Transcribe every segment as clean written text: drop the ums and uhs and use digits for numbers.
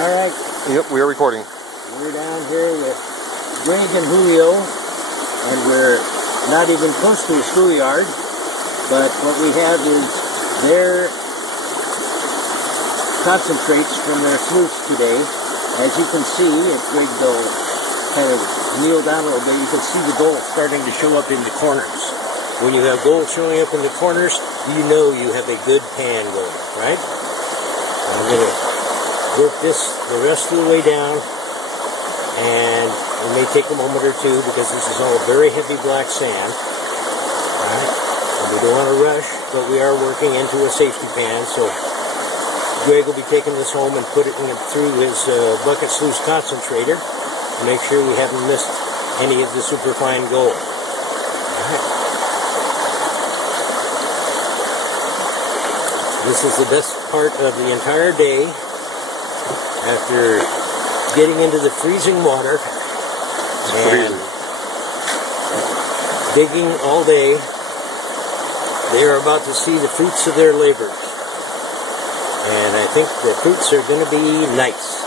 Alright. Yep, we are recording. We're down here with Greg and Julio, and we're not even close to the schoolyard, but what we have is their concentrates from their sleuths today. As you can see, if Greg will kind of kneel down a little bit, you can see the gold starting to show up in the corners. When you have gold showing up in the corners, you know you have a good pan going, right? I'm going to work this the rest of the way down, and it may take a moment or two because this is all very heavy black sand. Alright, we don't want to rush, but we are working into a safety pan, so Greg will be taking this home and put it through his bucket sluice concentrator to make sure we haven't missed any of the superfine gold. Alright. This is the best part of the entire day. After getting into the freezing water and digging all day, they are about to see the fruits of their labor. And I think the fruits are going to be nice.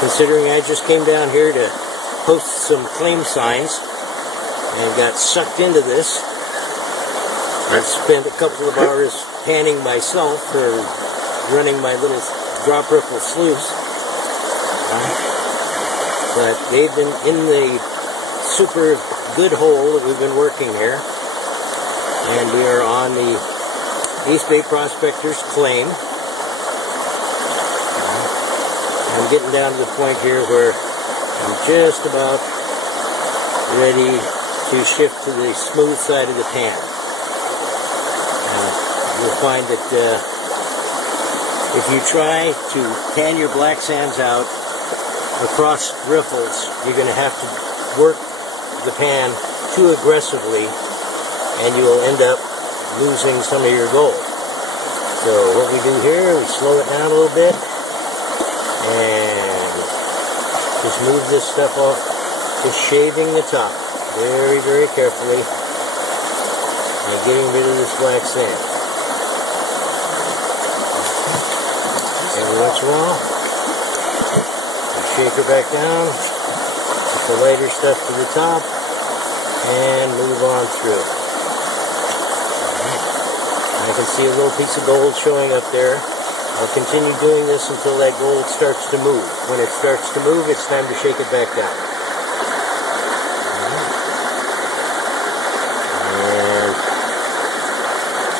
Considering I just came down here to post some claim signs and got sucked into this, I spent a couple of hours panning myself for running my little drop ripple sluice. But they've been in the super good hole that we've been working here. And we are on the East Bay Prospectors claim. I'm getting down to the point here where I'm just about ready to shift to the smooth side of the pan. You'll find that if you try to pan your black sands out across riffles, you're going to have to work the pan too aggressively, and you will end up losing some of your gold. So what we do here, we slow it down a little bit, and just move this stuff off, just shaving the top very, very carefully, and getting rid of this black sand. Every once in a while, shake her back down, put the lighter stuff to the top, and move on through. I can see a little piece of gold showing up there. I'll continue doing this until that gold starts to move. When it starts to move, it's time to shake it back down.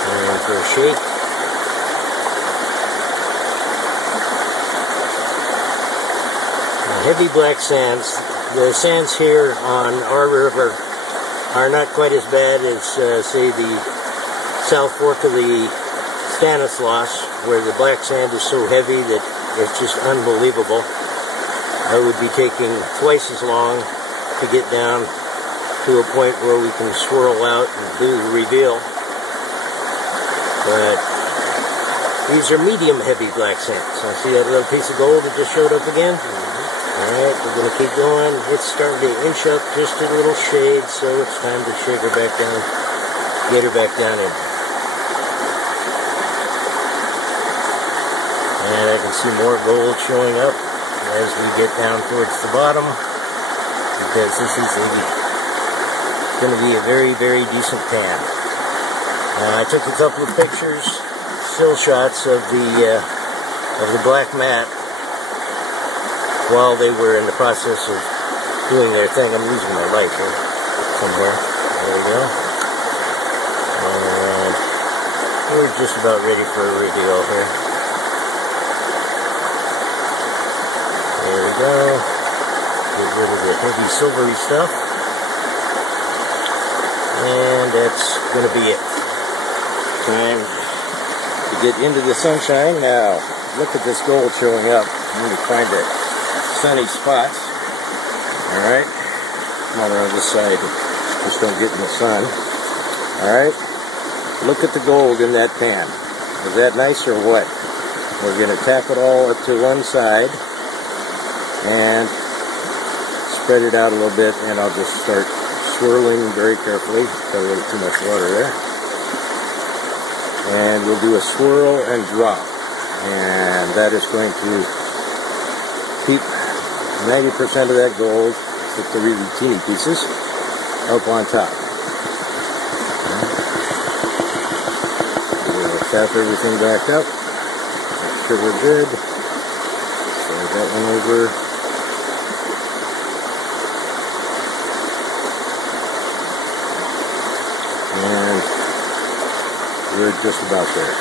And for a shake. Heavy black sands. The sands here on our river are not quite as bad as, say, the South Fork of the Stanislaus, where the black sand is so heavy that it's just unbelievable. I would be taking twice as long to get down to a point where we can swirl out and do the reveal. But these are medium heavy black sands. I see that little piece of gold that just showed up again. Alright, we're going to keep going. It's starting to inch up just a little shade, so it's time to shake her back down, get her back down in. And I can see more gold showing up as we get down towards the bottom, because this is going to be a very, very decent pan. I took a couple of pictures, still shots of the black mat while they were in the process of doing their thing. I'm losing my light here somewhere. There we go. And we're just about ready for a reveal here. There we go. Get rid of the heavy silvery stuff. And that's going to be it. Time to get into the sunshine. Now, look at this gold showing up. I'm going to find it. Sunny spots. Alright. Come on around this side. Just don't get in the sun. Alright. Look at the gold in that pan. Is that nice or what? We're going to tap it all up to one side and spread it out a little bit, and I'll just start swirling very carefully. Got a little too much water there. And we'll do a swirl and drop. And that is going to keep 90% of that gold, except the really teeny pieces, up on top. We'll tap everything back up. Make sure we're good. Slide that one over. And we're just about there.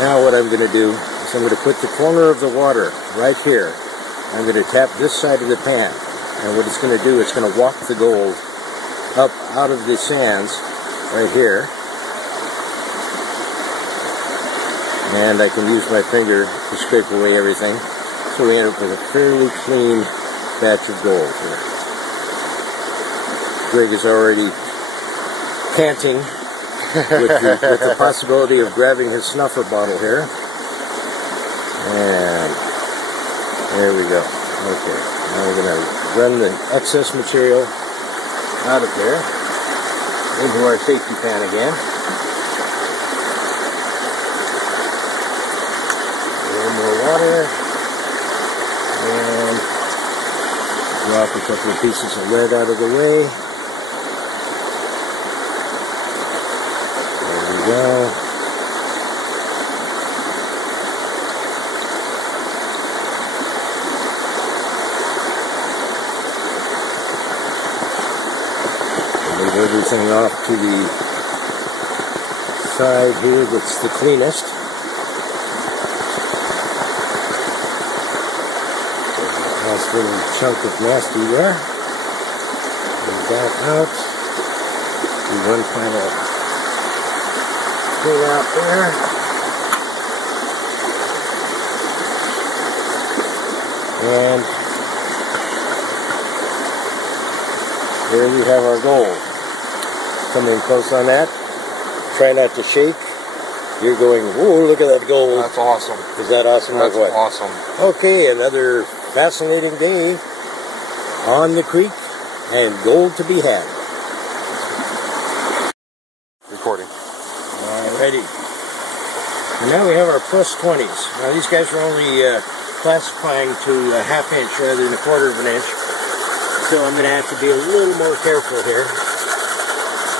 Now what I'm going to do is I'm going to put the corner of the water right here. I'm going to tap this side of the pan. And what it's going to do, it's going to walk the gold up out of the sands right here. And I can use my finger to scrape away everything. So we end up with a fairly clean batch of gold here. Greg is already panting with the possibility of grabbing his snuffer bottle here. And there we go. Okay, now we're going to run the excess material out of there into our safety pan again. A little more water. And drop a couple of pieces of lead out of the way. There we go. Move everything off to the side here that's the cleanest. Last little chunk of nasty there. Move that out. Do one final pull out there. And there we have our gold. Come in close on that. Try not to shake. You're going, whoa, look at that gold. That's awesome. Is that awesome? That's what? awesome. Okay, another fascinating day on the creek and gold to be had. Recording. Alrighty. And now we have our plus 20s. Now these guys are only classifying to a ½ inch rather than a ¼ of an inch. So I'm going to have to be a little more careful here.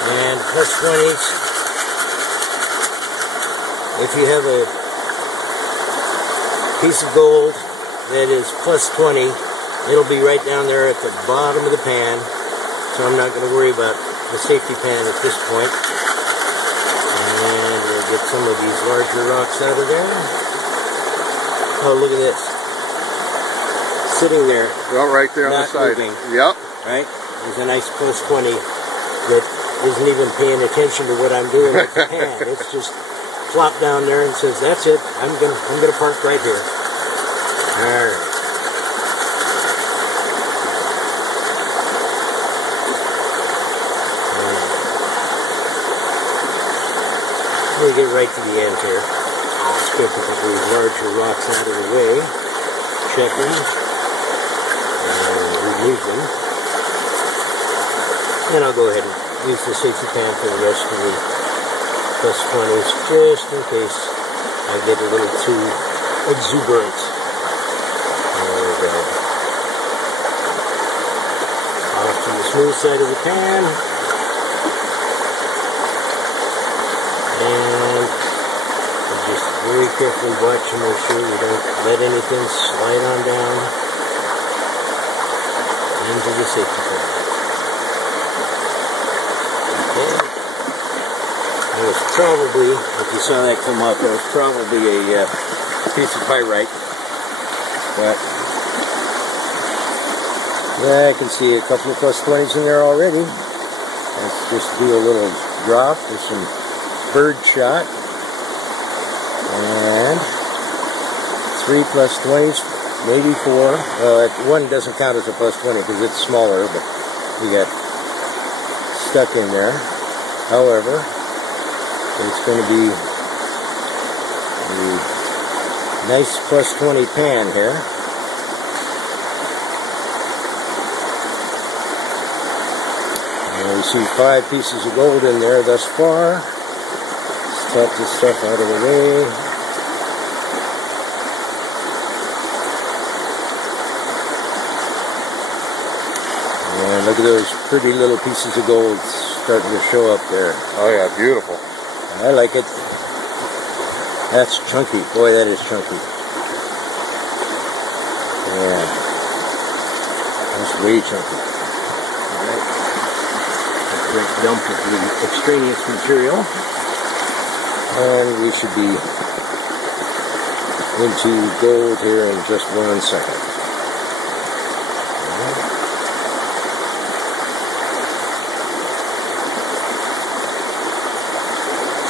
And plus 20s. If you have a piece of gold that is plus 20, it'll be right down there at the bottom of the pan. So I'm not going to worry about the safety pan at this point. And we'll get some of these larger rocks out of there. Oh, look at this. Sitting there. Well, right there on the side. Moving, yep. right? There's a nice plus 20 that isn't even paying attention to what I'm doing with the pan. It's just plop down there and says, "That's it. I'm gonna park right here." All right. We get right to the end here. Let's get a couple of larger rocks out of the way. Check them. And remove them. And I'll go ahead and use the safety pan for the rest of the plus 20s, just in case I get a little too exuberant. There we go. Off to the smooth side of the pan. And just very carefully watch and make sure we don't let anything slide on down into the safety pan. Okay. It was probably, if you saw that come up, it was probably a piece of pyrite. But yeah, I can see a couple of plus 20s in there already. Let's just do a little drop with some bird shot. And 3 plus 20s, maybe 4. One doesn't count as a plus 20 because it's smaller, but we got stuck in there. However, it's going to be a nice plus 20 pan here. We see 5 pieces of gold in there thus far. Let's tap this stuff out of the way. And look at those pretty little pieces of gold starting to show up there. Oh yeah, beautiful. I like it. That's chunky. Boy, that is chunky. Yeah. That's way chunky. Alright. A great dump of the extraneous material. And we should be into gold here in just 1 second.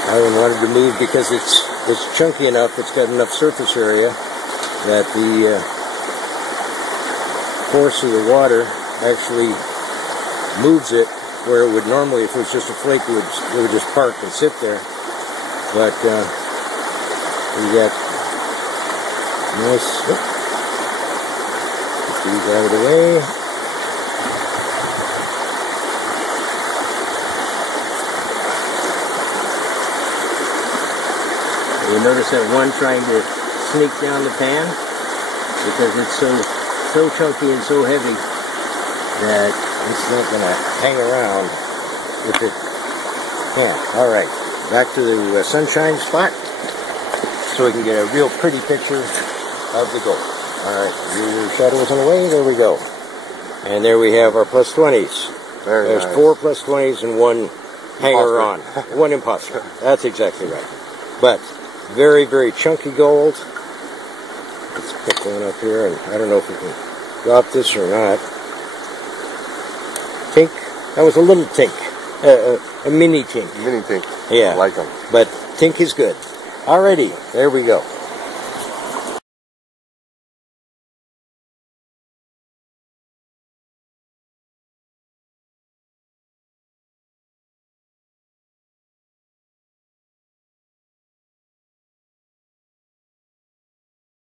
I wanted to move because it's chunky enough, it's got enough surface area that the force of the water actually moves it where it would normally, if it was just a flake, it would just park and sit there. But we got nice, get these out of the way. You notice that one trying to sneak down the pan because it's so chunky and so heavy that it's not going to hang around if it can't. Alright, back to the sunshine spot so we can get a real pretty picture of the gold. Alright, your shadow is on the way, there we go. And there we have our plus 20s. There's nice. 4 plus 20s and 1 hanger on. 1 imposter. That's exactly right. But very, very chunky gold. Let's pick one up here, and I don't know if we can drop this or not. Tink. That was a little tink. A mini tink. Mini tink. Yeah. I like them. But tink is good. Alrighty, there we go.